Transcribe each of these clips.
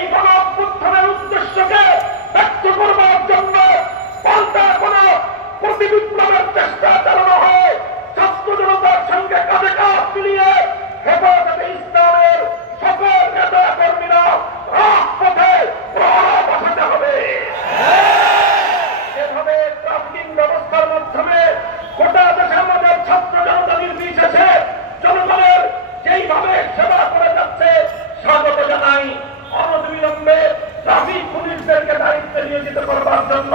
এই গণঅভ্যুত্থানের উদ্দেশ্যকে ব্যক্ত করবার জন্য পাল্টা কোন প্রতিবিপ্লবের চেষ্টা চালানো হয়। ছাত্র জনতার সঙ্গে কাঁধে কাঁধ মিলিয়ে হেফাজতে ইসলামের সকল নেতা কর্মীরা রাজপথে প্রহরা বসাতে হবে। এভাবে ট্রাফিকিং ব্যবস্থার মাধ্যমে গোটা দেশে আমাদের ছাত্র জনতা নির্বিশেষে জনগণের যেইভাবে সেবা করে যাচ্ছে, স্বাগত জানাই। নিয়োজিত করবার জন্য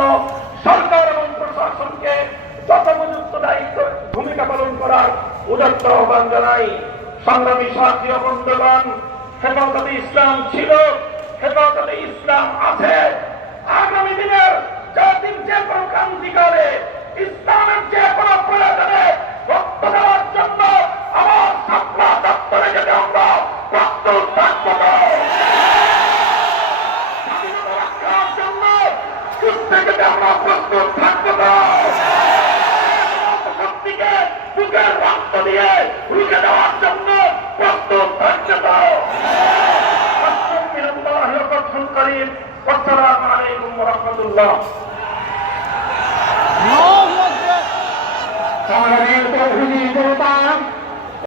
সরকার এবং প্রশাসনকে যথোপযুক্ত দায়িত্ব ভূমিকা পালন করার উদাত্ত আহ্বান জানাই। সংগ্রামী সাথী বন্ধুগণ, হেফাজতে ইসলাম ছিল, হেফাজতে ইসলাম আছে। আগামী দিনের জাতির যে কোনো ক্রান্তিকালে ইসলামের যে কোনো প্রয়োজনে রক্ত দেওয়ার জন্য আমার সাপলা দপ্তরে যেতে আমরা প্রস্তুত পুস্তকে আমরা প্রস্তুত থাকব না শক্তিকে বুকের রক্ত দিয়ে রুখে দেওয়ার জন্য প্রস্তুত থাকছে তো করিম আসসালামু আলাইকুম রহমতুল্লাহ